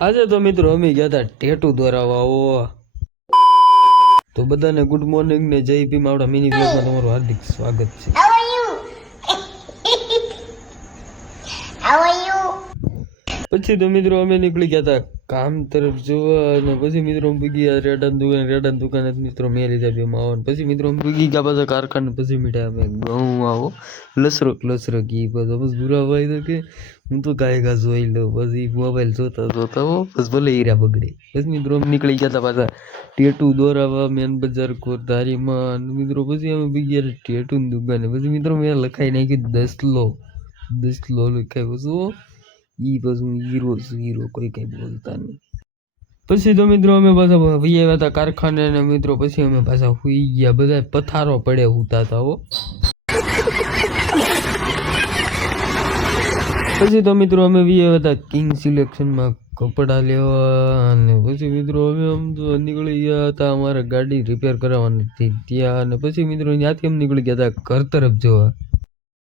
આજે તો મિત્રો અમે ગયા હતા ટેટુ દોરાવા તો બધાને ગુડ મોર્નિંગ ને જય ભીમ આપણા મિની બ્લોગમાં તમારું હાર્દિક સ્વાગત છે. How are you? How are you? પછી તો મિત્રો અમે નીકળી ગયા હતા કામ તરફ જોવા અને પછી મિત્રો અમે પૂગી ગયા રેડાની દુકાને મિત્રો મેં લીધા બે માવો પછી મિત્રો અમે પૂગી ગયા પાછા કારખાને પછી મીઠા અમે ઘઉં આવો લસરો ઘી બધો બસ બુરા ભાઈ તો કે હું તો ગાય જોઈ લઉં પછી મોબાઈલ જોતા હો બસ ભલે હીરા બગડે પછી મિત્રો અમે નીકળી ગયા હતા પાછા ટેટુ દોરાવા મેન બજાર કોરધારીમાં અને મિત્રો પછી અમે પૂગી ગયા ટેટુની દુકાને પછી મિત્રો મેં લખાઈ નાખ્યું 10 લો લખાયું શું ઈ પછી હીરો કોઈ કઈ બોલતા નહીં. પછી તો મિત્રો અમે પાછા વહી આવ્યા હતા કારખાને અને મિત્રો પછી અમે પાછા હુઈ ગયા બધા પથારો પડે હુતા હતા હો. પછી તો મિત્રો અમે વહી આવ્યા હતા કિંગ સિલેક્શનમાં કપડાં લેવા અને પછી મિત્રો અમે આમ તો નીકળી ગયા હતા અમારે ગાડી રિપેર કરાવવાની હતી ત્યાં અને પછી મિત્રો ત્યાંથી અમે નીકળી ગયા હતા ઘર તરફ જવા.